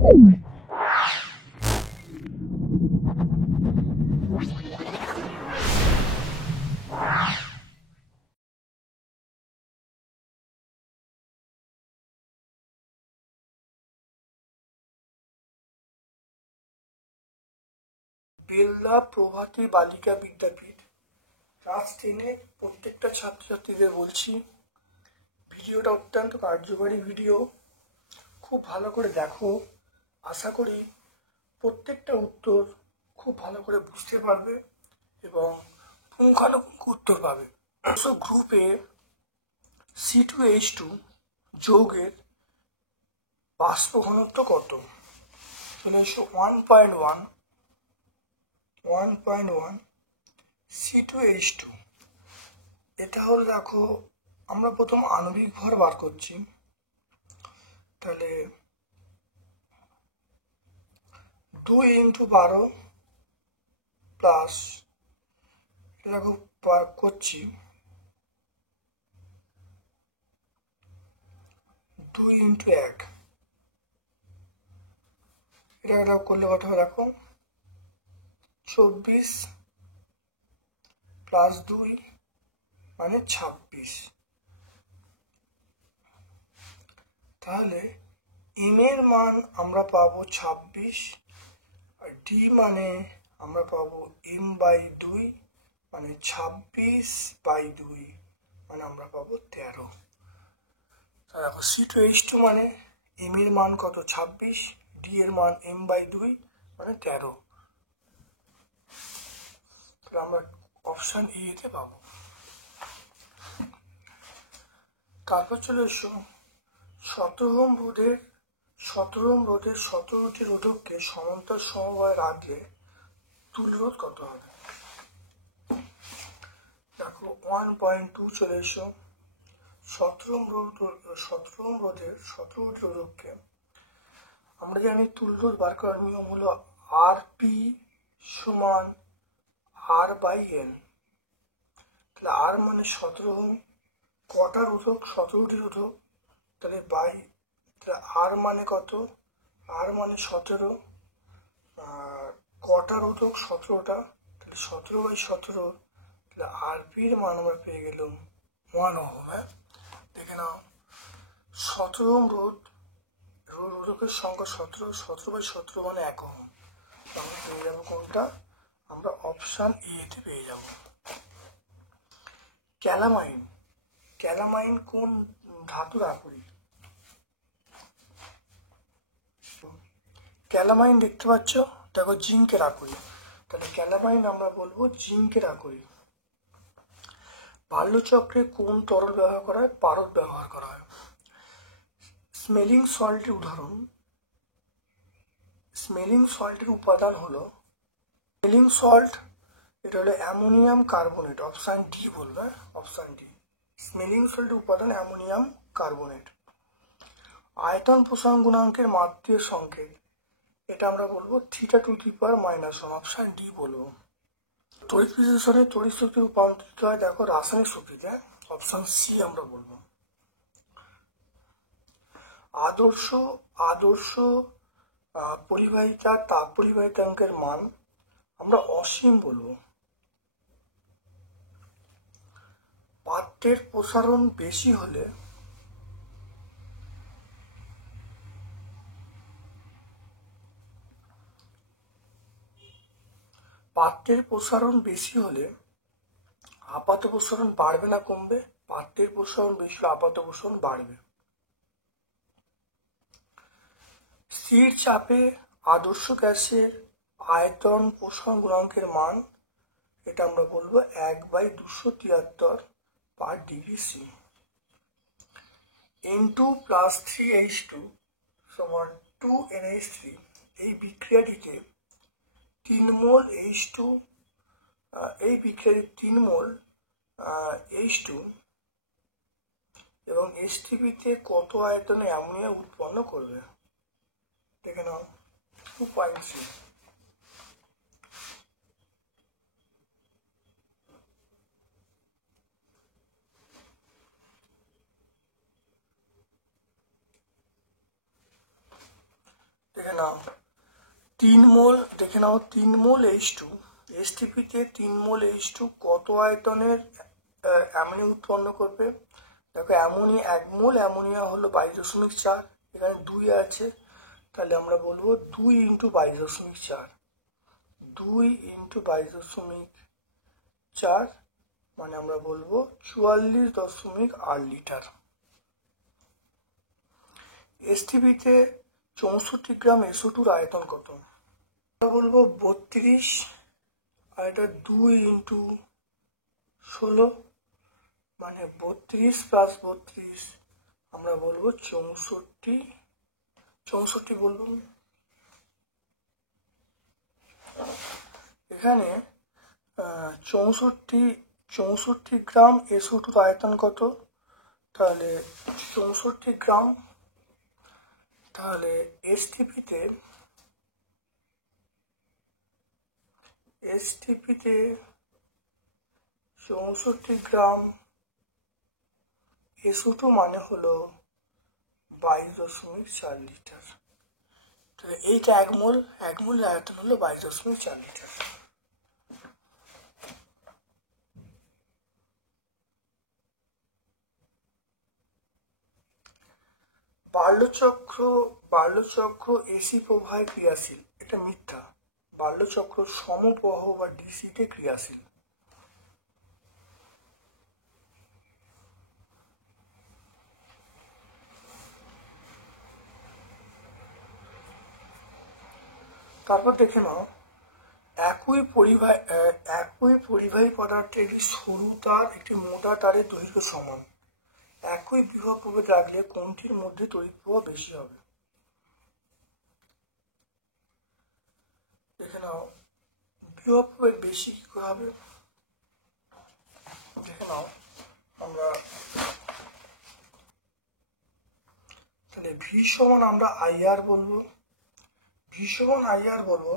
বেল্লা প্রভাতী বালিকা বিদ্যাপীঠ ক্লাস 10-এ প্রত্যেকটা ছাত্রছাত্রীদের বলছি, ভিডিওটা অত্যন্ত কার্যকরী ভিডিও, খুব ভালো করে দেখো। আশা করি প্রত্যেকটা উত্তর খুব ভালো করে বুঝতে পারবে এবং পুঙ্খানুপুঙ্খ উত্তর পাবে। গ্রুপে C2H2 যৌগের বাষ্প ঘনত্ব কত? চলে এসো 1.1 C2H2। এটা হলো, দেখো আমরা প্রথম আণবিক ভর বার করছি, তাহলে 2 × 12 প্লাস দেখো বার করছি 2 × 1, এটা করলে কত হবে দেখো 24 প্লাস 2 মানে 26। তাহলে এম এর মান আমরা পাবো 26 আর ডি মানে আমরা পাবো m/2 মানে 26/2 মানে আমরা পাবো 13। দেখো C2H2 মানে এম এর মান কত 26, ডি এর মান m/2 মানে 13। তাহলে আমরা অপশন এ তে পাবো। তারপর চলে এসো 17 ওহম রোধের 17টি রোধককে সমান্তর সমবায়ে রাখলে তুল্য রোধ কত হবে? দেখো 1.2 চলে এসো 17 ওহম রোধের 17টি রোধককে আমরা জানি তুল্য রোধ বার করার নিয়ম হলো RP সমান R/N। তাহলে R মানে 17 ওহম, কটা রোধক 17টি রোধক, তাহলে আর মানে কত? আর মানে 17, আর কটা রোধক 17টা, তাহলে 17/17, তাহলে আরপির মান আমরা পেয়ে গেলাম 1 ওহম। দেখে নাও 17 ওহম রোধকের সংখ্যা 17/17 মানে 1 ওহম। আমরা পেয়ে যাবো কোনটা? আমরা অপশন এ তে পেয়ে যাব। ক্যালামাইন কোন ধাতুর আকরিক? ক্যালামাইন দেখতে পাচ্ছ, দেখো জিঙ্কের আকরিক, তাহলে ক্যালামাইন আমরা বলবো জিঙ্কের আকরিক। বাল্যচক্রে কোন তরল ব্যবহার করা হয়? পারদ ব্যবহার করা হয়। স্মেলিং সল্টের উদাহরণ, স্মেলিং সল্টের উপাদান হলো স্মেলিং সল্ট, এটা হলো অ্যামোনিয়াম কার্বনেট, অপশন ডি বলবে, অপশন ডি। স্মেলিং সল্টের উপাদান অ্যামোনিয়াম কার্বনেট। আয়তন প্রসারণ গুণাঙ্কের মাত্রিয় সংকেত, এটা আমরা বলবো θ⁻⁻1, অপশন ডি বলবো। তড়িৎ বিশ্লেষণে তড়িৎ শক্তি রূপান্তরিত হয় দেখো রাসায়নিক শক্তিতে, অপশন সি আমরা বলবো। আদর্শ পরিবাহিতার তাপ পরিবাহিতাঙ্কের মান আমরা অসীম বলবো। পাত্রের প্রসারণ বেশি হলে আপাত প্রসারণ বাড়বে না কমবে? পাত্রের প্রসারণ বেশি হলে আপাত প্রসারণ বাড়বে। স্থির চাপে আদর্শ গ্যাসের আয়তন প্রসারণ গুণাঙ্কের মান, এটা আমরা বলবো 1/273/°C। N2 + 3H2 সমান 2NH3, এই বিক্রিয়াটিতে 3 মোল H2, এই বিক্রিয়াটির 3 মোল H2 এবং H3তে কত আয়তনে অ্যামোনিয়া উৎপন্ন করবে? দেখে নাও 2.3। দেখে নাও 3 মোল H2, এসটিপিতে 3 মোল H2 কত আয়তনের অ্যামোনিয়া উৎপন্ন করবে? দেখো 1 মোল অ্যামোনিয়া হলো 22.4, এখানে 2 আছে, তাহলে আমরা বলবো 2 × 22.4, 2 × 22.4 মানে আমরা বলবো 44.8 লিটার। এসটিপিতে 64 গ্রাম SO2 আয়তন কত? আমরা বলবো 32, আর এটা 2 × 16 মানে 32 + 32 আমরা বলবো 64 বলবো। এখানে 64 গ্রাম SO2 আয়তন কত? তাহলে 64 গ্রাম, তাহলে এসটিপিতে 64 গ্রাম SO2 মানে হলো 22.4 লিটার। তাহলে এইটা 1 মোল আয়তন হলো 22.4 লিটার। বার্লোচক্র এসি প্রবাহে ক্রিয়াশীল, এটা মিথ্যা। বার্লোচক্র সমপ্রবাহ বা ডিসিতে ক্রিয়াশীল। তারপর দেখে নাও, একই পরিবাহী পদার্থের একটি সরু তার একটি মোটা তারের দৈর্ঘ্য সমান, একই বিভব প্রভেদ রাখলে কোনটির মধ্যে তড়িৎ প্রবাহ বেশি হবে? দেখে নাও বিভব প্রভেদ বেশি কি করে হবে? দেখে নাও, আমরা তাহলে ভি সমান আমরা আইআর বলবো,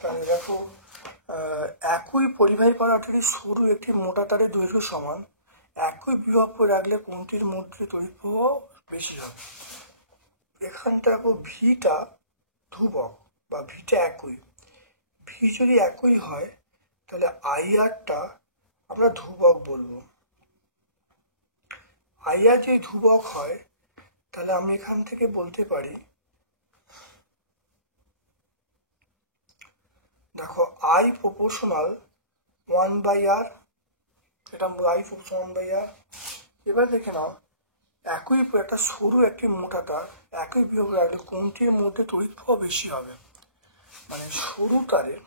তাহলে দেখো একই পরিবাহী পদার্থের সরু একটি মোটা তারের দৈর্ঘ্য সমান, একই বিভব করে রাখলে কোনটির মধ্যে তড়িৎ প্রবাহ বেশি হবে? এখানটা ভিটা ধ্রুবক বা ভিটা একই, ভি যদি একই হয় তাহলে আইআরটা আমরা ধ্রুবক বলবো। আইআর যদি ধ্রুবক হয় তাহলে আমি এখান থেকে বলতে পারি, দেখো I প্রপোর্শনাল 1/R, এটা I প্রপোর্শনাল 1/R। এবার দেখে নাও, একই একটা সরু একটি মোটা তার একই বিভব রাখলে কোনটির মধ্যে তড়িৎ প্রবাহ বেশি হবে? মানে সরু তারের,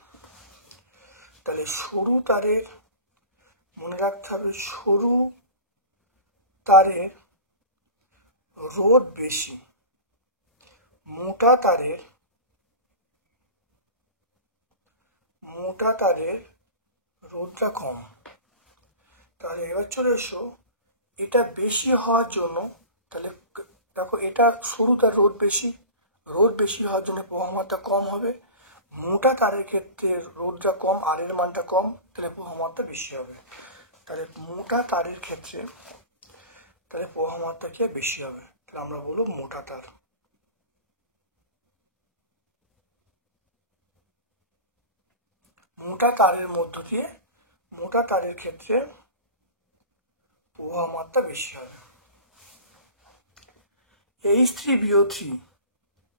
তাহলে সরু তারের মনে রাখতে হবে, সরু তারের রোধ বেশি, মোটা তারের রোধটা কম। তাহলে এবার চলে এসো, এটা বেশি হওয়ার জন্য, তাহলে দেখো এটা সরু তার রোধ বেশি হওয়ার জন্য প্রবাহ মাত্রা কম হবে। মোটা তারের ক্ষেত্রে রোধটা কম, আর এর মানটা কম, তাহলে প্রবাহ মাত্রা বেশি হবে। তাহলে মোটা তারের ক্ষেত্রে তাহলে প্রবাহ মাত্রা কি বেশি হবে? তাহলে আমরা বলবো মোটা তার। মোটা তারের মধ্য দিয়ে, মোটা তারের ক্ষেত্রে প্রবাহ মাত্রা বেশি হবে। H3BO3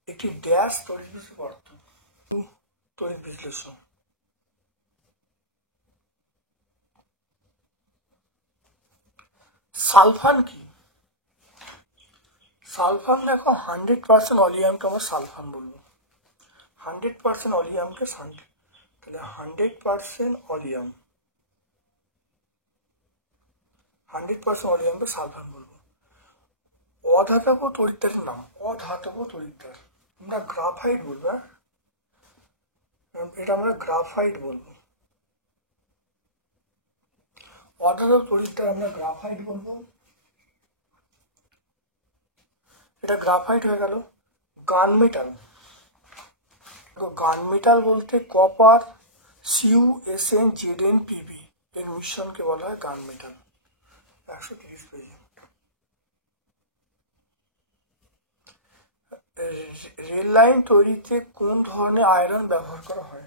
একটি ড্যাশ তড়িৎ বিশ্লেষণ। সালফান কি? সালফান দেখো 100% অলিয়ামকে আমরা সালফান বলবো, 100% অলিয়ামকে তাহলে 100% অলিয়ামকে সালফান বলবো। অধাতব তড়িৎদ্বারের নাম, আমরা গ্রাফাইট বলবো, এটা আমরা গ্রাফাইট বলবো। অধাতব তড়িৎদ্বার আমরা গ্রাফাইট বলবো। এটা গ্রাফাইট হয়ে গেল। গানমেটাল, গানমেটাল বলতে কপার CuSnZnPb এর মিশ্রণকে বলা হয় গানমেটাল। 130 পেজে। রেল লাইন তৈরিতে কোন ধরনের আয়রন ব্যবহার করা হয়?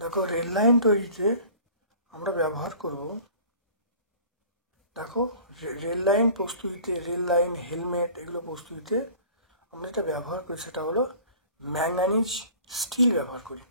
দেখো, রেল লাইন তৈরিতে আমরা ব্যবহার করব, দেখো রেল লাইন প্রস্তুতিতে, রেল লাইন, হেলমেট এগুলো প্রস্তুতিতে আমরা যেটা ব্যবহার করি সেটা হলো ম্যাঙ্গানিজ স্টিল ব্যবহার করি।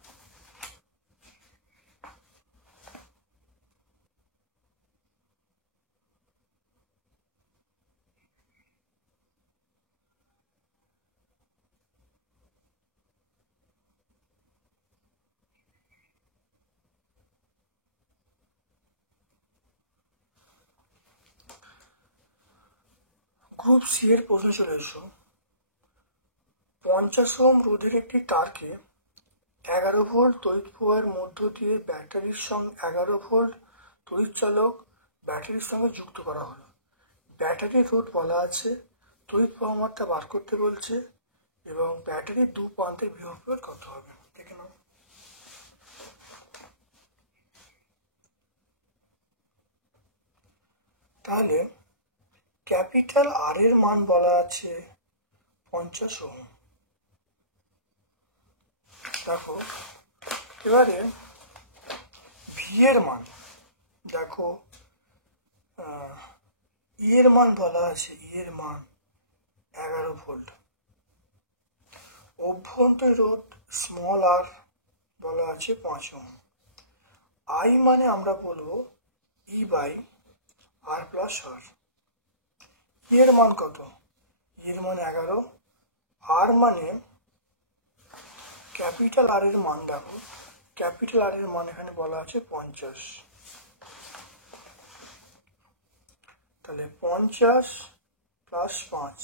গ্রুপ সি এর প্রশ্ন চলে এসো। 50 ওহম রোধের একটি তারকে 11 ভোল্ট তড়িৎ প্রবাহের মধ্য দিয়ে ব্যাটারির সঙ্গে 11 ভোল্ট তড়িৎ চালক ব্যাটারির সঙ্গে যুক্ত করা হলো। ব্যাটারির রোধ বলা আছে, তড়িৎ প্রবাহ মাত্রা বার করতে বলছে, এবং ব্যাটারির দু প্রান্তের বিভব প্রয়োগ কত হবে দেখে নাও। তাহলে ক্যাপিটাল আর এর মান বলা আছে 50 ওহম। দেখো এবারে ভি এর মান, দেখো ই এর মান বলা আছে, ই এর মান 11 ভোল্ট। অভ্যন্তরীণ রোধ স্মল আর বলা আছে 5 ওহম। আই মানে আমরা বলবো ই বাই আর প্লাস আর। ই এর মান কত? ই এর মান 11, আর মানে ক্যাপিটাল আর এর মান, দেখো ক্যাপিটাল আর এর মান এখানে বলা আছে 50, তাহলে 50 প্লাস 5,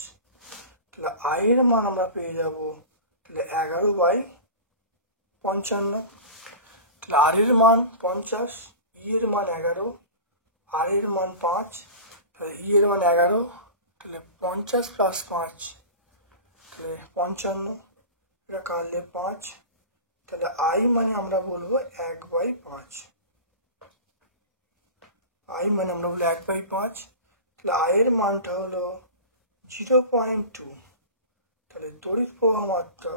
তাহলে আই এর মান আমরা পেয়ে যাব তাহলে 11/55। তাহলে আর এর মান 50, ই এর মান 11, আর এর মান 5, তাহলে ই এর মান 11, তাহলে 50 প্লাস 5 তাহলে 55, এটা কাটলে 5, তাহলে আই মানে আমরা বলবো 1/5। আই মানে আমরা বলবো 1/5, তাহলে আই এর মানটা হলো 0.2, তাহলে তড়িৎ প্রবাহ মাত্রা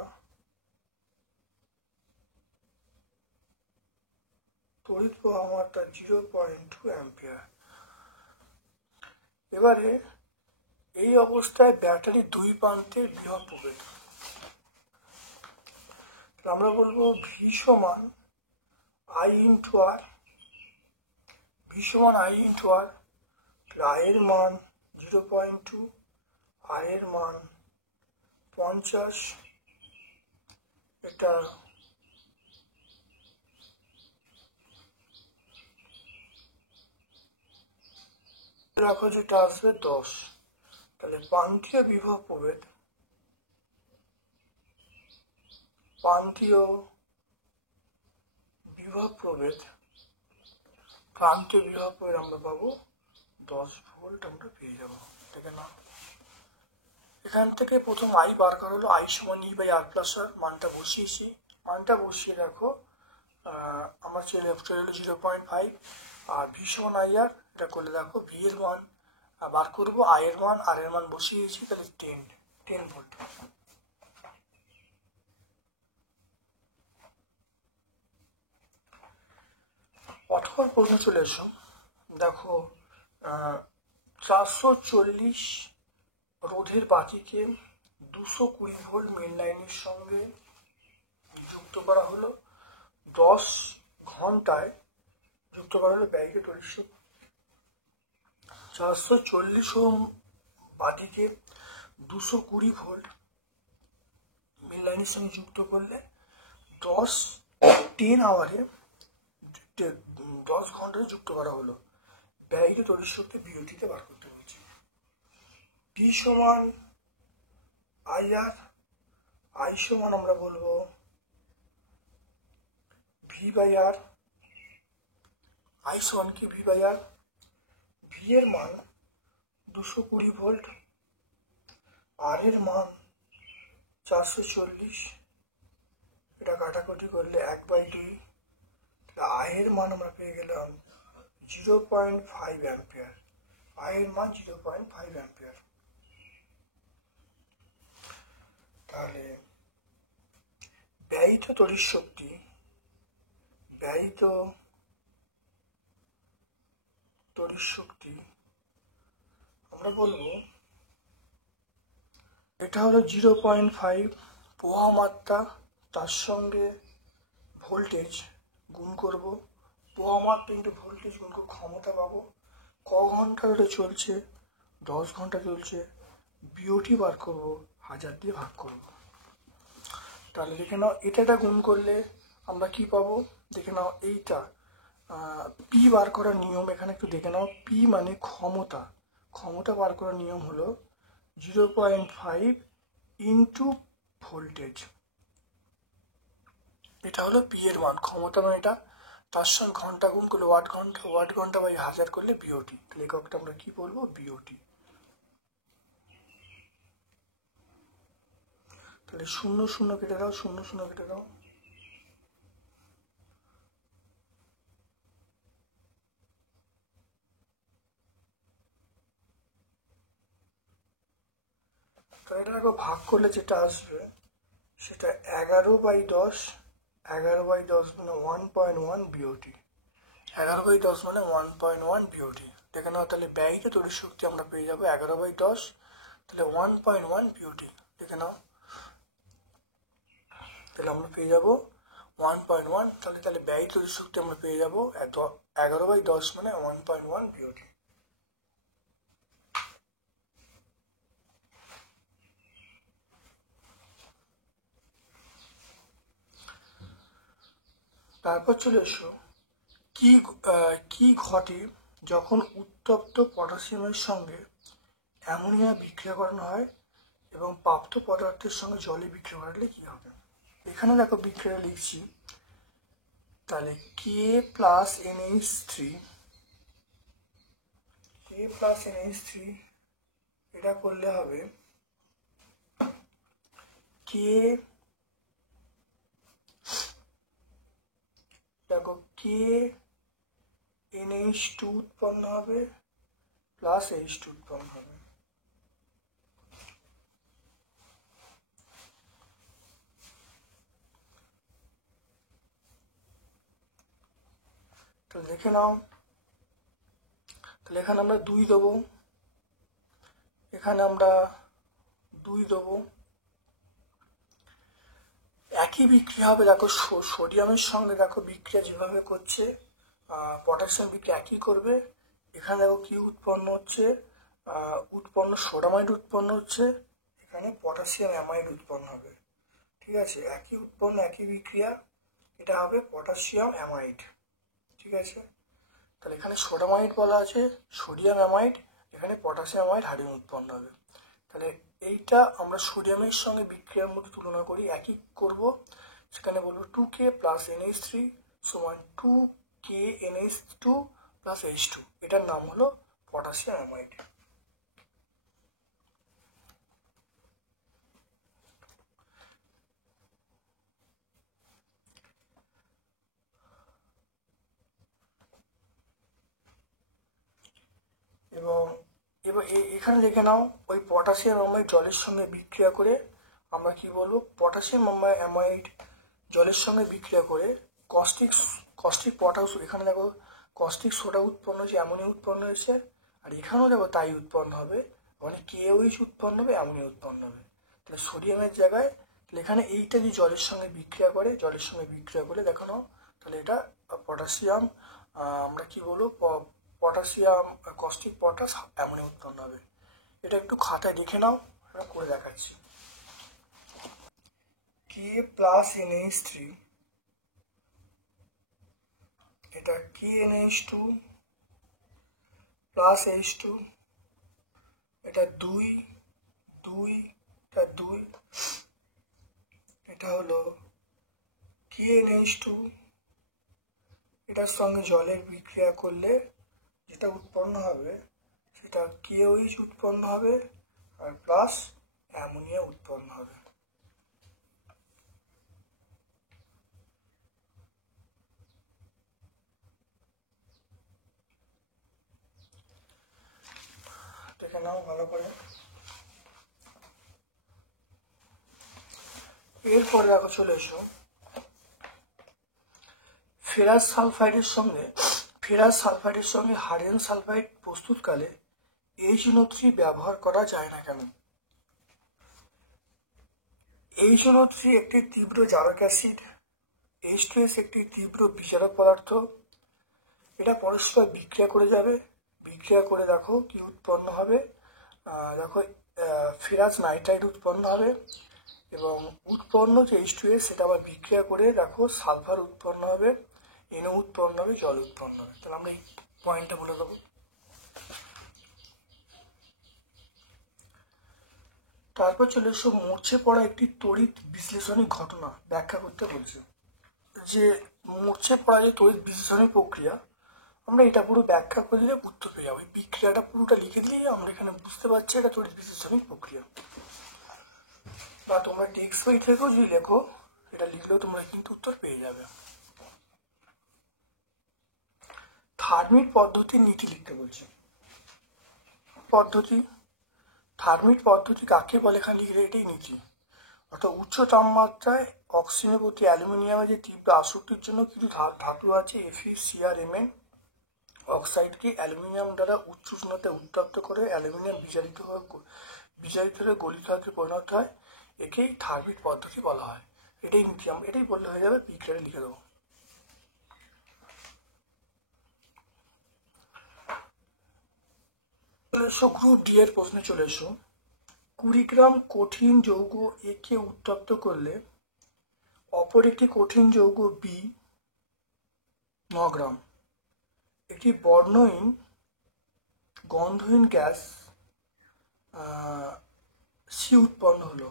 0.2 অ্যাম্পিয়ার। এবারে এই অবস্থায় ব্যাটারির দুই প্রান্তের বিভব প্রভেদ, আমরা বলবো ভি সমান আই ইন্টু আর। ভি সমান আই ইন্টু আর, আই এর মান 0.2, আর এর মান 50, এটা রাখো যেটা আসবে 10, তাহলে প্রান্তীয় বিভব প্রভেদ, প্রান্তীয় বিভব প্রভেদ আমরা পাবো 10 ভোল্ট আমরা পেয়ে যাবো। দেখে না, এখান থেকে প্রথম আই বার করা হলো, আই সমান ই বাই আর প্লাস আর, মানটা বসিয়েছি, মানটা বসিয়ে দেখো আমার চলে এলো 0.5, আর ভি সমান আই আর, এটা করলে দেখো ভি এর মান বার করবো, আই এর মান, আর এর মান বসিয়েছি, তাহলে 10 ভোল্ট। অথবা প্রশ্ন চলে এসো, দেখো 440 রোধের বাতিকে 220 ভোল্ট মেন লাইনের সঙ্গে যুক্ত করা হলো, 10 ঘন্টায় যুক্ত করা হলো ব্যাটারি তড়িৎ শক্তি। 440 ওহম বাতিকে 220 ভোল্ট মেন লাইনের সঙ্গে যুক্ত করলে 10 আওয়ারে 10 ঘন্টায় যুক্ত করা হলো, ব্যাটারি তড়িৎ শক্তি বিরতিতে বার করতে বলছে। ভি সমান আই আর, আই সমান আমরা বলবো ভি বাই আর। আই সমান কি? V by R. ভি এর মান 220 ভোল্ট, আর এর মান 440, এটা কাটাকুটি করলে 1/2, আই এর মান আমরা পেয়ে গেলাম 0.5 অ্যাম্পিয়ার। আই এর মান 0.5 অ্যাম্পিয়ার। ব্যয়িত তড়িৎ শক্তি আমরা বলবো এটা হলো 0.5 পোহা মাত্রা, তার সঙ্গে ভোল্টেজ গুণ করব, পোহা মাত্রা ইন্টু ভোল্টেজ গুণ করে ক্ষমতা পাবো। ক ঘন্টা ধরে চলছে, 10 ঘন্টা চলছে, বিওটি বার করব, 1000 দিয়ে ভাগ করব। তাহলে দেখে নাও এটা গুণ করলে আমরা কি পাবো, দেখে নাও এইটা পি বার করার নিয়ম এখানে একটু দেখে নাও। পি মানে ক্ষমতা বার করার নিয়ম হলো 0.5 ইন্টু ভোল্টেজ। এটা হলো পি এর মান, ক্ষমতা মানে এটা, তার সঙ্গে ঘন্টা গুণ করলে ওয়াট ঘন্টা বাই 1000 করলে বিওটি। তাহলে এককটা আমরা কি বলবো, বিওটি। তাহলে 0 0 কেটে দাও, 0 0 কেটে দাও। তো এটা দেখো ভাগ করলে যেটা আসবে সেটা 11/10, 11/10 মানে 1.1 বিওটি। 11/10 মানে 1.1 বিওটি। দেখে নাও তাহলে ব্যয়িত তড়িৎ শক্তি আমরা পেয়ে যাবো 11/10, তাহলে 1.1 বিওটি। দেখে নাও তাহলে আমরা পেয়ে যাবো 1.1, তাহলে ব্যয়িত তড়িৎ শক্তি আমরা পেয়ে যাবো 11/10 মানে 1.1 বিওটি। তারপর চলে এসো কি ঘটে যখন উত্তপ্ত পটাশিয়ামের সঙ্গে অ্যামোনিয়া বিক্রিয়া করানো হয় এবং প্রাপ্ত পদার্থের সঙ্গে জলে বিক্রিয়া করালে কি হবে। এখানে দেখো বিক্রিয়া লিখছি, তাহলে K+NH3 এটা করলে হবে দেখো KNH2 উৎপন্ন হবে প্লাস H2 উৎপন্ন হবে। তো দেখে নাও, তাহলে এখানে আমরা 2 দেবো, এখানে আমরা 2 দেবো। একই বিক্রিয়া হবে, দেখো সোডিয়ামের সঙ্গে দেখো বিক্রিয়া যেভাবে করছে পটাশিয়াম বিক্রিয়া একই করবে। এখানে দেখো কি উৎপন্ন হচ্ছে, সোডামাইড উৎপন্ন হচ্ছে, এখানে পটাশিয়াম অ্যামাইড উৎপন্ন হবে। ঠিক আছে, একই উৎপন্ন একই বিক্রিয়া, এটা হবে পটাশিয়াম অ্যামাইড। ঠিক আছে, তাহলে এখানে সোডামাইড বলা আছে, সোডিয়াম অ্যামাইড, এখানে পটাশিয়াম অ্যামাইড হাইড্রোজেন উৎপন্ন হবে। তাহলে এইটা আমরা সোডিয়ামের সঙ্গে বিক্রিয়ার মধ্যে তুলনা করি, একই করব। সেখানে বলবো 2K + NH3 সমান 2KNH2 + H2, এটার নাম হলো পটাশিয়াম অ্যামাইড। এবং এবার এখানে দেখে নাও, ওই পটাশিয়াম অ্যামাইড জলের সঙ্গে বিক্রিয়া করে আমরা কি বলবো, পটাশিয়াম অ্যামাইড জলের সঙ্গে বিক্রিয়া করে কস্টিক পটাশ, এখানে দেখো কস্টিক সোডা উৎপন্ন হয়েছে, অ্যামোনিয়া উৎপন্ন হয়েছে, আর এখানেও দেখো তাই উৎপন্ন হবে, মানে KOH উৎপন্ন হবে, অ্যামোনিয়া উৎপন্ন হবে। তাহলে সোডিয়ামের জায়গায়, তাহলে এখানে এইটা যদি জলের সঙ্গে বিক্রিয়া করে, জলের সঙ্গে বিক্রিয়া করে দেখানো, তাহলে এটা পটাশিয়াম, আমরা কি বলবো, পটাশিয়াম কস্টিক পটাশ অ্যামোনিয়া উৎপন্ন হবে। এটা একটু খাতায় দেখে নাও, এটা করে দেখাচ্ছি। K+NH3 এটা KNH2 + H2, এটা 2 এটা 2, এটা হলো KNH2, এটার সঙ্গে জলের বিক্রিয়া করলে যেটা উৎপন্ন হবে সেটা KOH উৎপন্ন হবে আর প্লাস অ্যামোনিয়া উৎপন্ন হবে। দেখে নাও ভালো করে। এরপরে দেখো চলে এসো ফেরাস সালফাইডের সঙ্গে হাইড্রোজেন সালফাইড প্রস্তুতকালে HNO3 ব্যবহার করা যায় না কেন? HNO3 একটি তীব্র জারক অ্যাসিড, H2S একটি তীব্র বিজারক পদার্থ। এটা পরস্পর বিক্রিয়া করে যাবে, বিক্রিয়া করে দেখো কি উৎপন্ন হবে। দেখো ফেরাস নাইট্রাইড উৎপন্ন হবে এবং উৎপন্ন যে H2S সেটা আবার বিক্রিয়া করে দেখো সালফার উৎপন্ন হবে, NO উৎপন্ন হবে, জল উৎপন্ন হবে। তাহলে আমরা এই পয়েন্টটা বলে দেবো। তারপর চলে এসো মূর্ছে পড়া একটি তড়িৎ বিশ্লেষণী ঘটনা ব্যাখ্যা করতে বলছে। যে মূর্ছে পড়া যে তড়িৎ বিশ্লেষণী প্রক্রিয়া, আমরা এটা পুরো ব্যাখ্যা করে দিলে উত্তর পেয়ে যাবো। এই বিক্রিয়াটা পুরোটা লিখে দিলেই আমরা এখানে বুঝতে পারছি এটা তড়িৎ বিশ্লেষণী প্রক্রিয়া। বা তোমরা টেক্সট বই থেকেও যদি লেখো, এটা লিখলেও তোমরা কিন্তু উত্তর পেয়ে যাবে। থার্মিট পদ্ধতির নীতি লিখতে বলছে। থার্মিট পদ্ধতি কাকে বলে এখানে লিখলে এটাই নীতি। অর্থাৎ উচ্চ তাপমাত্রায় অক্সিজেনের প্রতি অ্যালুমিনিয়ামের যে তীব্র আসক্তির জন্য কিছু ধাতু আছে FeCrMn অক্সাইডকে অ্যালুমিনিয়াম দ্বারা উচ্চ উষ্ণতায় উত্তপ্ত করে অ্যালুমিনিয়াম বিজারিত হয়ে গলিত ধাতুতে পরিণত হয়। একেই থার্মিট পদ্ধতি বলা হয়। এটাই নীতি, আমরা এটাই বললে হয়ে যাবে, বিক্রিয়াটা লিখে দেবো। চলে এসো গ্রুপ ডি এর প্রশ্নে চলে এসো। 20 গ্রাম কঠিন যৌগ A কে উত্তপ্ত করলে অপর একটি কঠিন যৌগ B 9 গ্রাম একটি বর্ণহীন গন্ধহীন গ্যাস C উৎপন্ন হলো।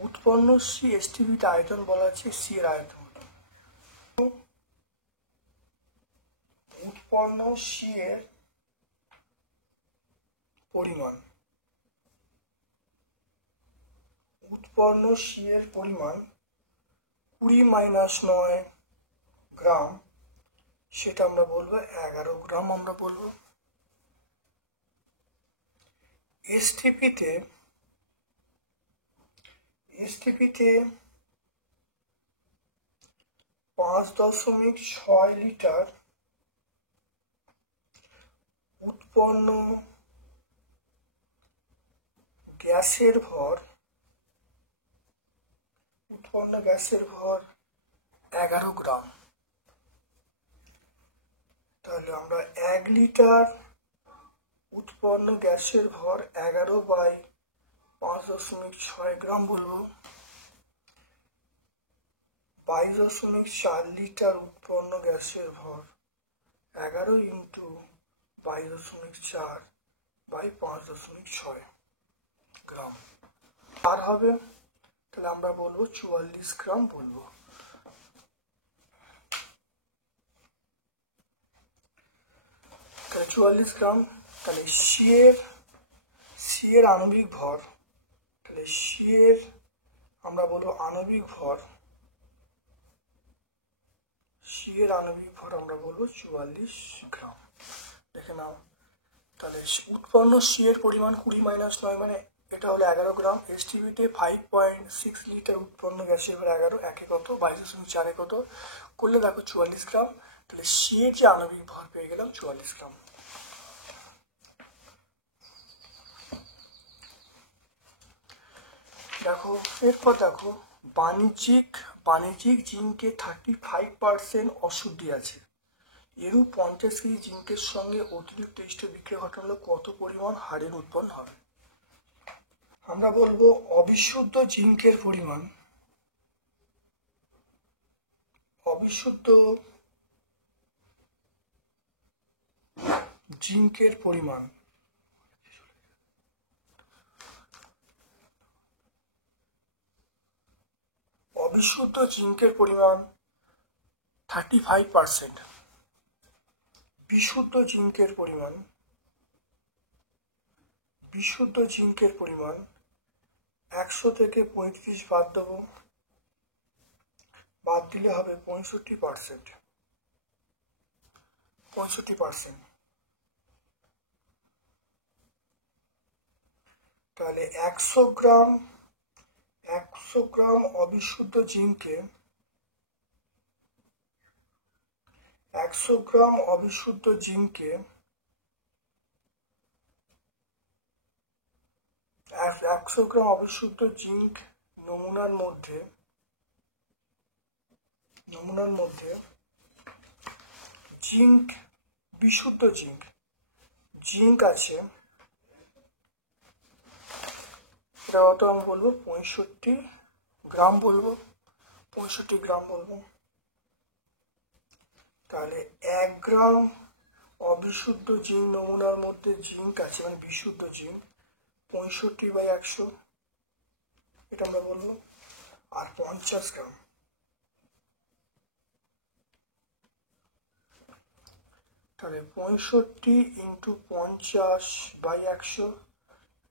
উৎপন্ন C STPতে আয়তন বলা আছে, C এর আয়তন। উৎপন্ন C এর পরিমাণ, উৎপন্ন C এর পরিমাণ 20 - 9 গ্রাম, সেটা আমরা বলবো 11 গ্রাম আমরা বলবো। STPতে 5.6 লিটার উৎপন্ন গ্যাসের ভর 11 গ্রাম। তাহলে আমরা 1 লিটার উৎপন্ন গ্যাসের ভর 11/5.6 গ্রাম বলবো। 22.4 লিটার উৎপন্ন গ্যাসের ভর 11 × 22.4/5.6 গ্রাম আর হবে। তাহলে আমরা বলবো 44 গ্রাম বলবো। তাহলে 44 গ্রাম। তাহলে সি এর আণবিক ভর, তাহলে সি এর আমরা বলবো আণবিক ভর, সি এর আণবিক ভর আমরা বলবো 44 গ্রাম। দেখে নাও। তাহলে উৎপন্ন সি এর পরিমাণ 20 - 9 মানে এটা হলো 11 গ্রাম। STPতে 5.6 লিটার উৎপন্ন গ্যাসের ভর 11, একে কত 22.4 কত করলে দেখো 44 গ্রাম। তাহলে সি এর যে আণবিক ভর পেয়ে গেলাম 44 গ্রাম। দেখো এরপর দেখো বাণিজ্যিক জিঙ্কে 35% অশুদ্ধি আছে। এরূপ 50 কেজি জিঙ্কের সঙ্গে অতিরিক্ত বিক্রিয়া ঘটালে কত পরিমাণ হারের উৎপন্ন হবে? আমরা বলবো অবিশুদ্ধ জিঙ্কের পরিমাণ, অবিশুদ্ধ জিঙ্কের পরিমাণ অবিশুদ্ধ জিঙ্কের পরিমাণ 35%। বিশুদ্ধ জিঙ্কের পরিমাণ 100 থেকে 35 বাদ দেবো, বাদ দিলে হবে 65%। তাহলে 100 গ্রাম অবিশুদ্ধ জিঙ্কে 100 গ্রাম অবিশুদ্ধ জিঙ্কে 100 গ্রাম অবিশুদ্ধ জিঙ্ক নমুনার মধ্যে জিঙ্ক, বিশুদ্ধ জিঙ্ক আছে, এটা কত আমি বলবো 65 গ্রাম বলবো, 65 গ্রাম বলবো। তাহলে 1 গ্রাম অবিশুদ্ধ জিঙ্ক নমুনার মধ্যে জিঙ্ক আছে, মানে বিশুদ্ধ জিঙ্ক 65/100, এটা আমরা বলবো। আর 50 গ্রাম, তাহলে 65 × 50/100,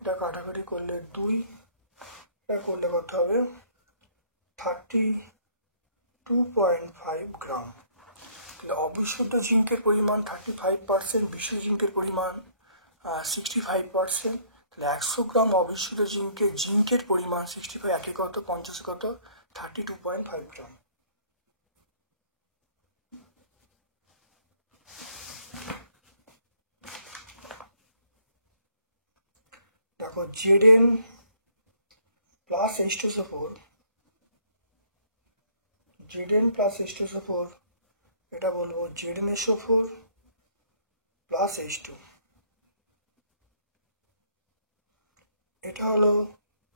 এটা কাটাকাটি করলে 2, এটা করলে কত হবে 32.5 গ্রাম। তাহলে অবিশুদ্ধ জিঙ্কের পরিমাণ 35%, বিশুদ্ধ জিঙ্কের পরিমাণ 65%। তাহলে 100 গ্রাম অবিশুদ্ধ জিঙ্কের পরিমাণ 65, একে কত 50 কত 32.5 গ্রাম। দেখো Zn প্লাস H2SO4, এটা বলবো ZnSO4 প্লাস H2, এটা হলো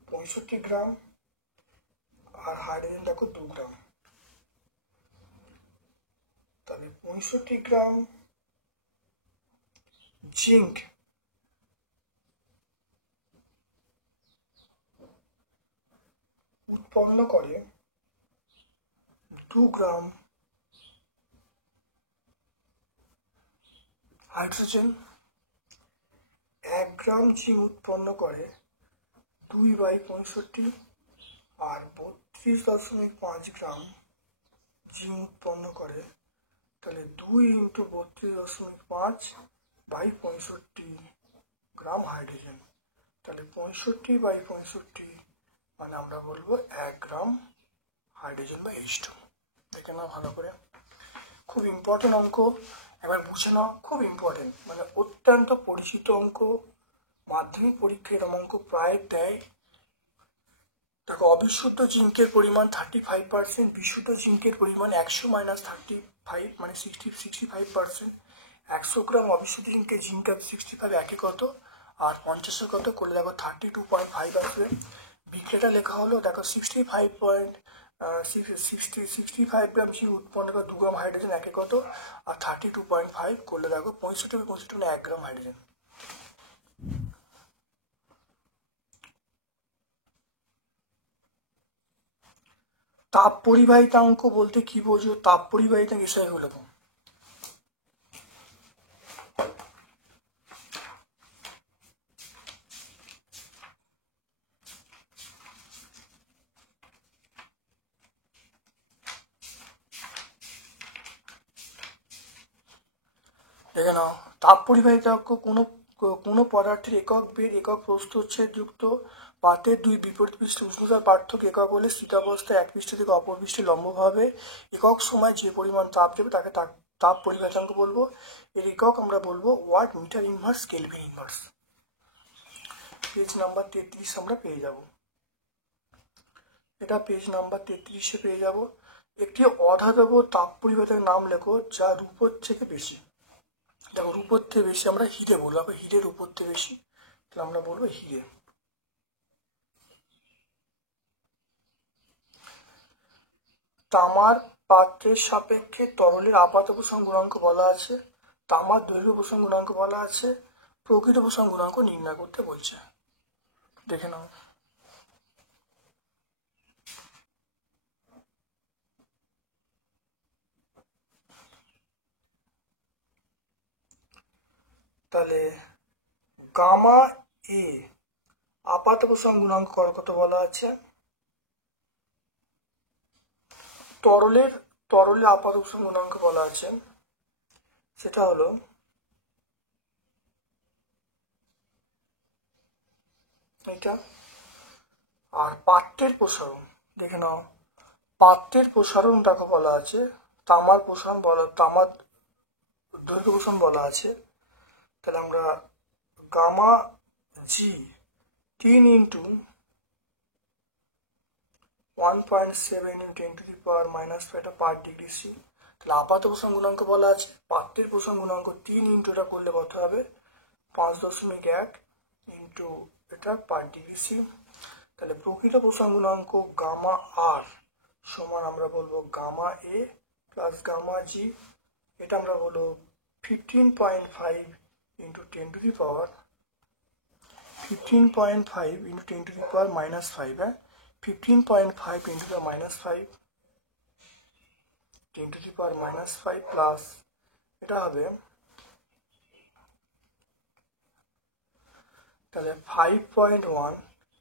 65 গ্রাম, আর হাইড্রোজেন দেখো 2 গ্রাম। তাহলে 65 গ্রাম জিঙ্ক উৎপন্ন করে 2 গ্রাম হাইড্রোজেন। 1 গ্রাম জিঙ্ক উৎপন্ন করে 2/65, আর 32.5 গ্রাম জিঙ্ক উৎপন্ন করে, তাহলে 2 × 32.5/65 গ্রাম হাইড্রোজেন। তাহলে 65/65 মানে আমরা বলবো 1 গ্রাম হাইড্রোজেন বা H2। দেখে নাও ভালো করে, খুব ইম্পর্টেন্ট অঙ্ক, এবার বুঝে নাও, খুব ইম্পর্টেন্ট, মানে অত্যন্ত পরিচিত অঙ্ক, মাধ্যমিক পরীক্ষায় এরকম অঙ্ক প্রায় দেয়। দেখো অবিশুদ্ধ জিঙ্কের পরিমাণ 35%, বিশুদ্ধ জিঙ্কের পরিমাণ 100 - 35 মানে 65%। 100 গ্রাম অবিশুদ্ধ জিঙ্কের জিঙ্ক 65, একে কত, আর 50 কত করলে দেখো 32.5 আসবে। বিক্রিয়াটা লেখা হলো, দেখো 65 গ্রাম জিঙ্ক উৎপন্ন করে 2 গ্রাম হাইড্রোজেন, একে কত, আর 32.5 করলে দেখো 65 1 গ্রাম হাইড্রোজেন। তাপ পরিবাহিতাঙ্ক বলতে কি বোঝো? তাপ পরিবাহিতাঙ্ক বিষয় হলো দেখে নাও, তাপ পরিবাহিতাঙ্ক কোনো পদার্থের একক বেগ, একক প্রস্থচ্ছেদ যুক্ত পাতের দুই বিপরীত পৃষ্ঠে উষ্ণতার পার্থক্য একক হলে স্থিতাবস্থায় এক পৃষ্ঠ থেকে অপর পৃষ্ঠে লম্বভাবে একক সময় যে পরিমাণ তাপ দেবে তাকে তাপ পরিবাহিতাঙ্ক বলবো। এর একক আমরা বলবো watt, metre inverse, kelvin inverse. Page number 33 আমরা পেয়ে যাব, এটা পেজ নাম্বার 33-এ পেয়ে যাব। একটি অধাতব তাপ পরিবাহিতার নাম লেখো যা রূপোর থেকে বেশি। দেখো রূপোর থেকে বেশি আমরা হিরে বলবো, আবার হিরের উপর থেকে বেশি, তাহলে আমরা বলবো হিরে। তামার পাত্রের সাপেক্ষে তরলের আপাত প্রসারণ গুণাঙ্ক বলা আছে, তামার দৈর্ঘ্য প্রসারণ গুণাঙ্ক বলা আছে, প্রকৃত প্রসারণ গুণাঙ্ক নির্ণয় করতে বলছে। দেখে নাও, তাহলে গামা এ আপাত প্রসারণ গুণাঙ্ক কত বলা আছে, তরলে আপাত প্রসারণ গুণাঙ্ক বলা আছে, সেটা হলো এটা। আর পাত্রের প্রসারণ দেখে নাও, পাত্রের প্রসারণ দেখো বলা আছে, তামার প্রসারণ বলা, দৈর্ঘ্য প্রসারণ বলা আছে, তাহলে আমরা gamma g 3 into 1.7 × 10⁻⁻⁵ per degree C. তাহলে আপাত প্রসারণ গুণাঙ্ক বলা আছে, পাত্রের প্রসারণ গুণাঙ্ক 3 ইন্টু এটা করলে কত হবে 5.1 ইন্টু এটা পার ডিগ্রি সি। তাহলে প্রকৃত প্রসারণ গুণাঙ্ক গামা আর সমান আমরা বলবো গামা এ প্লাস গামা জি, এটা আমরা বলবো 15.5 ইন্টু 10⁻⁵ 15.5 ইন্টু 10⁻⁻⁵, হ্যাঁ 15.5 into the -5 10⁻⁻⁵ প্লাস এটা হবে তাহলে 5.1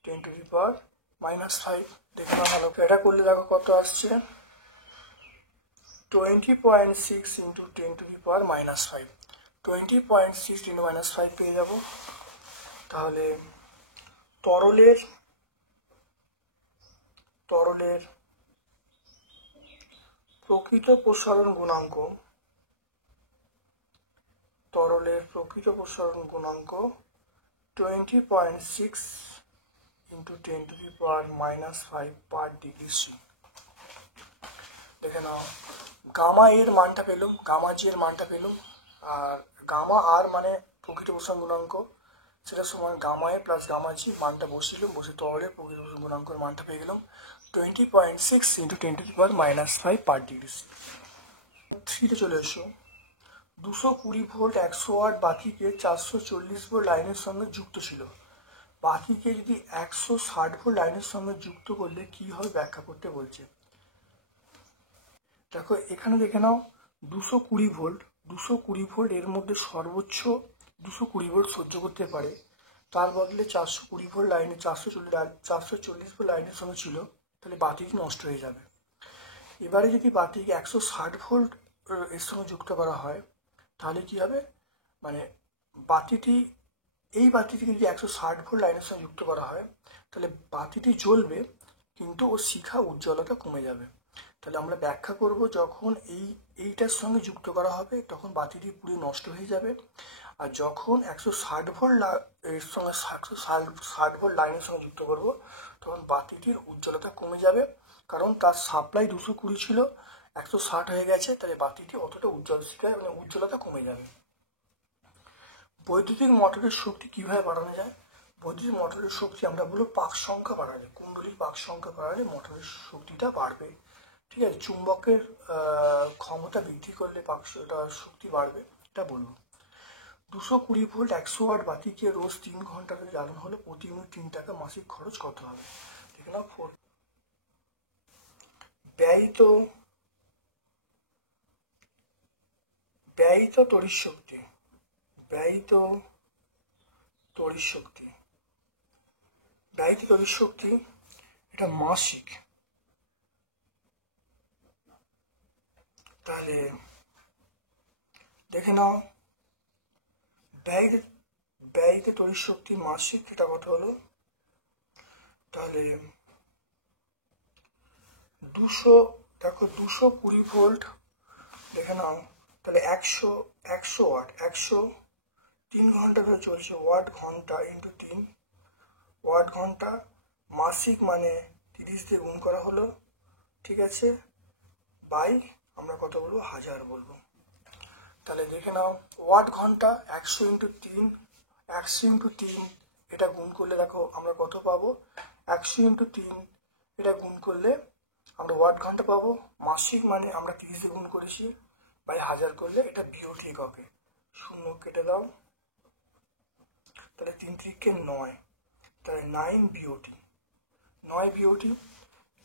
10⁻⁻⁵। দেখো ভালো এটা করলে দেখো কত আসছে 20.6 into 10⁻⁻⁵, 20.6 × -5 পেয়ে যাব। তাহলে তরলের প্রকৃত প্রসারণ গুণাঙ্ক 20.6 into 10⁻⁻⁵ পার ডিগ্রি সি। দেখে নাও গামা এর মানটা পেলুম, গামা জি এর মানটা পেলুম, আর গামা আর মানে প্রকৃত প্রসারণ গুণাঙ্ক, সেটা সমান গামা এ প্লাস গামা জি, মানটা বসিলাম, বসে তরলের প্রকৃত প্রসারণ গুণাঙ্কের মানটা পেয়ে গেলাম 20.6 into 10⁻⁻⁵ পার ডিগ্রি সি। 3 চলে এসো। 220 ভোল্ট 100 ওয়াট বাতিকে 440 ভোল্ট লাইনের সঙ্গে যুক্ত ছিল। বাতিকে যদি 160 ভোল্ট লাইনের সঙ্গে যুক্ত করলে কি হবে ব্যাখ্যা করতে বলছে। দেখো এখানে দেখে নাও 220 ভোল্ট এর মধ্যে সর্বোচ্চ 220 ভোল্ট সহ্য করতে পারে, তার বদলে 420 ভোল্ট লাইনে 440 ভোল্ট লাইনের সঙ্গে ছিল, তাহলে বাতিটি নষ্ট হয়ে যাবে। এবারে যদি বাতিকে 160 ভোল্ট এর সঙ্গে যুক্ত করা হয় তাহলে কি হবে, মানে এই বাতিটিকে যদি 160 ভোল্ট লাইনের সঙ্গে যুক্ত করা হয় তাহলে বাতিটি জ্বলবে কিন্তু ওর শিখা উজ্জ্বলতা কমে যাবে। তাহলে আমরা ব্যাখ্যা করব যখন এইটার সঙ্গে যুক্ত করা হবে তখন বাতিটি পুরো নষ্ট হয়ে যাবে, আর যখন 160 ভোল্ট এর সঙ্গে 160 ভোল্ট লাইনের সঙ্গে যুক্ত করব তখন বাতিটির উজ্জ্বলতা কমে যাবে, কারণ তার সাপ্লাই 220 ছিল 160 হয়ে গেছে, তাহলে বাতিটি অতটা উজ্জ্বলতা কমে যাবে। বৈদ্যুতিক মোটরের শক্তি কিভাবে বাড়ানো যায়? বৈদ্যুতিক মোটরের শক্তি আমরা বলবো পাক সংখ্যা বাড়ালে, কুণ্ডলীর পাক সংখ্যা বাড়ালে মোটরের শক্তিটা বাড়বে। ঠিক আছে, চুম্বকের ক্ষমতা বৃদ্ধি করলে শক্তি বাড়বে, এটা বলবো। 220 ভোল্ট 100 ওয়াট বাতিকে রোজ 3 ঘন্টা ধরে জ্বালানো হলে প্রতি ইউনিট 3 টাকা মাসিক খরচ কত হবে? ঠিক না। ব্যয়িত তড়িৎ শক্তি এটা মাসিক। তাহলে দেখে নাও ব্যয়িত তড়িৎ শক্তি মাসিক এটা কত হলো, তাহলে 220 ভোল্ট দেখে নাও, তাহলে 100 ওয়াট 3 ঘন্টা ধরে চলছে, ওয়াট ঘন্টা ইন্টু 3 ওয়াট ঘন্টা, মাসিক মানে 30 দিয়ে গুণ করা হলো, ঠিক আছে, বাই আমরা কত বলবো 1000 বলবো। তাহলে দেখে নাও ওয়াট ঘন্টা 100 ইন্টু 3 এটা গুণ করলে দেখো আমরা কত পাবো, 100 ইন্টু 3 এটা গুণ করলে আমরা ওয়াট ঘন্টা পাবো, মাসিক মানে আমরা 30 দিয়ে গুণ করেছি, বাই 1000 করলে এটা বিওটি এককে, 0 কেটে দাও, তাহলে 3 3 9, তাহলে 9 বিওটি।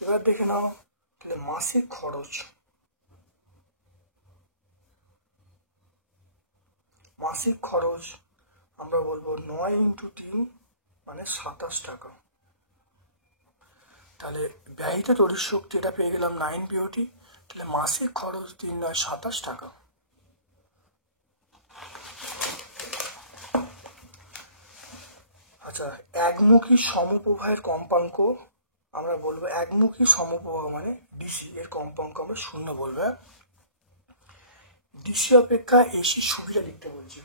এবার দেখে নাও তাহলে মাসিক খরচ আমরা বলবো 9 ইন্টু 3 মানে 27 টাকা। তাহলে ব্যয়িত তড়িৎ শক্তি এটা পেয়ে গেলাম 9 বিওটি, তাহলে মাসিক খরচ 3 9 27 টাকা। আচ্ছা, একমুখী সমপ্রবাহের কম্পাঙ্ক আমরা বলবো, একমুখী সমপ্রবাহ মানে ডিসি এর কম্পাঙ্ক আমরা 0 বলবো। ডিসি অপেক্ষা এসির সুবিধা লিখতে বলছে।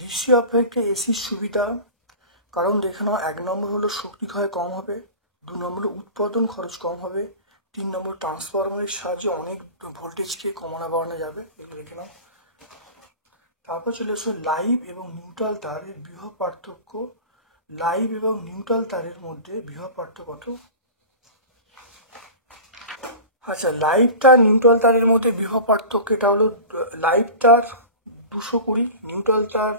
ডিসি অপেক্ষা এসির সুবিধা, কারণ দেখে নাও 1 নম্বর হলো শক্তি ক্ষয় কম হবে, 2 নম্বর উৎপাদন খরচ কম হবে, 3 নম্বর ট্রান্সফরমারের সাহায্যে অনেক ভোল্টেজকে কমানো বাড়ানো যাবে, এগুলো দেখে নাও। তারপর চলে এসো লাইভ এবং নিউট্রাল তারের বিভব পার্থক্য। লাইভ এবং নিউট্রাল তারের মধ্যে বিভব পার্থক্য কত? আচ্ছা, লাইভ তার নিউট্রাল তারের মধ্যে বিভব পার্থক্য এটা হলো লাইভ তার 220, নিউট্রাল তার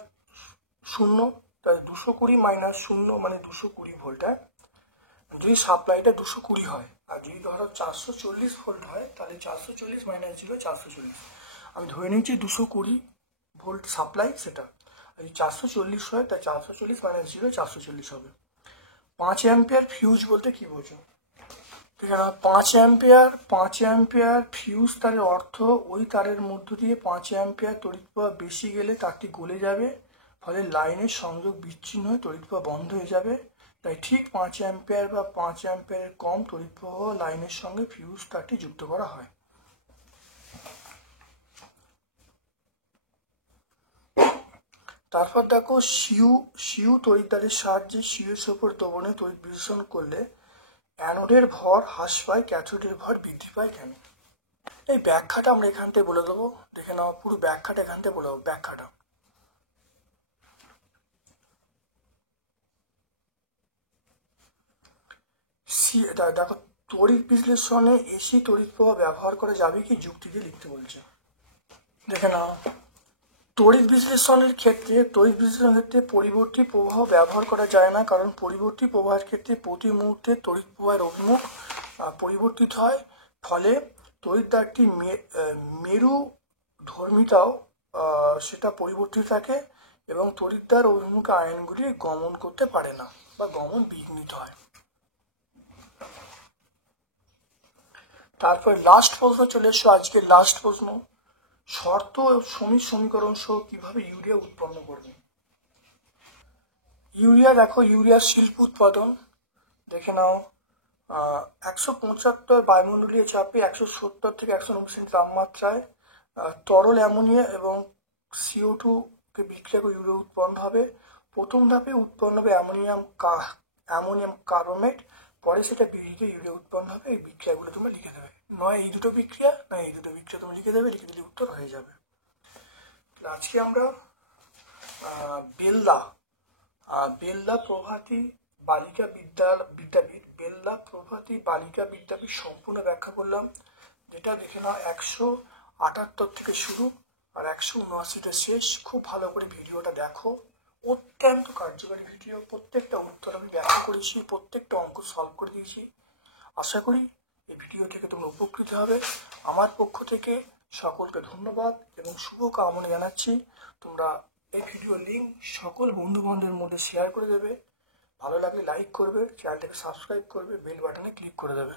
0, তাহলে 220 মাইনাস 0 মানে 220 ভোল্ট। যদি সাপ্লাইটা 220 হয় আর যদি ধরো 440 ভোল্ট হয়, তাহলে 440 মাইনাস 0 440। আমি ধরে নিচ্ছি 220 ভোল্ট সাপ্লাই, সেটা যদি 440 হয় তাই 440 মাইনাস 0 440 হবে। 5 অ্যাম্পিয়ার ফিউজ বলতে কি বোঝো? ঠিক আছে, 5 অ্যাম্পিয়ার ফিউজ তারের অর্থ ওই তারের মধ্য দিয়ে 5 অ্যাম্পিয়ার তড়িৎ প্রবাহ বেশি গেলে তারটি গলে যাবে, ফলে লাইনের সংযোগ বিচ্ছিন্ন হয়ে তড়িৎ প্রবাহ বন্ধ হয়ে যাবে। তাই ঠিক 5 অ্যাম্পিয়ার বা 5 অ্যাম্পিয়ারের কম তড়িৎ প্রবাহ লাইনের সঙ্গে ফিউজ তারটি যুক্ত করা হয়। তারপর দেখো সিউ তড়িৎদ্বারের সাহায্যে সিউএস ওপর দোবনে তড়িৎ বিশ্লেষণ করলে অ্যানোডের ভর হ্রাস পায়, ক্যাথোডের ভর বৃদ্ধি পায় কেন? এই ব্যাখ্যাটা আমরা এখান থেকে বলে দেবো, দেখে নাও পুরো ব্যাখ্যাটা এখান থেকে বলে দেবো। ব্যাখ্যাটা দেখো, তড়িৎ বিশ্লেষণে এসি তড়িৎ প্রবাহ ব্যবহার করা যাবে কি? যুক্তি দিয়ে লিখতে বলছে। দেখে নাও, তড়িৎ বিশ্লেষণের ক্ষেত্রে পরিবর্তী প্রবাহ ব্যবহার করা যায় না, কারণ পরিবর্তী প্রবাহের ক্ষেত্রে প্রতি মুহূর্তে তড়িৎ প্রবাহের অভিমুখ পরিবর্তিত হয়, ফলে তড়িৎদ্বারটি মেরু ধর্মিতাও সেটা পরিবর্তিত থাকে এবং তড়িৎদ্বার অভিমুখে আয়নগুলি গমন করতে পারে না বা গমন বিঘ্নিত হয়। তারপর লাস্ট প্রশ্ন চলে এসো, আজকে লাস্ট প্রশ্ন, শর্ত সমীকরণ সহ কিভাবে ইউরিয়া উৎপন্ন করবে? ইউরিয়া দেখো, ইউরিয়ার শিল্প উৎপাদন দেখে নাও, 175 বায়ুমণ্ডলীয় চাপে 170 থেকে 190 সেন্টি তাপমাত্রায় তরল অ্যামোনিয়া এবং CO2 কে বিক্রিয়া করে ইউরিয়া উৎপন্ন হবে। প্রথম ধাপে উৎপন্ন হবে অ্যামোনিয়াম কার্বমেট, পরে সেটা বিক্রিয়া ইউরিয়া উৎপন্ন হবে। এই বিক্রিয়াগুলো তোমরা লিখে দেবে, নয় এই দুটো বিক্রিয়া নয় এই দুটো বিক্রিয়া তুমি লিখে দেবে, লিখে দিলে উত্তর হয়ে যাবে। আজকে আমরা বেল্লা প্রভাতী বালিকা বিদ্যাপীঠ সম্পূর্ণ ব্যাখ্যা করলাম, যেটা দেখে নাও 178 থেকে শুরু আর 179তে শেষ। খুব ভালো করে ভিডিওটা দেখো, অত্যন্ত কার্যকারী ভিডিও। প্রত্যেকটা উত্তর আমি ব্যাখ্যা করেছি, প্রত্যেকটা অঙ্ক সলভ করে দিয়েছি। আশা করি এই ভিডিও থেকে তোমরা উপকৃত হবে। আমার পক্ষ থেকে সকলকে ধন্যবাদ এবং শুভকামনা জানাচ্ছি। তোমরা এই ভিডিও লিঙ্ক সকল বন্ধু বান্ধবের মধ্যে শেয়ার করে দেবে, ভালো লাগলে লাইক করবে, চ্যানেলটাকে সাবস্ক্রাইব করবে, বেল বাটনে ক্লিক করে দেবে।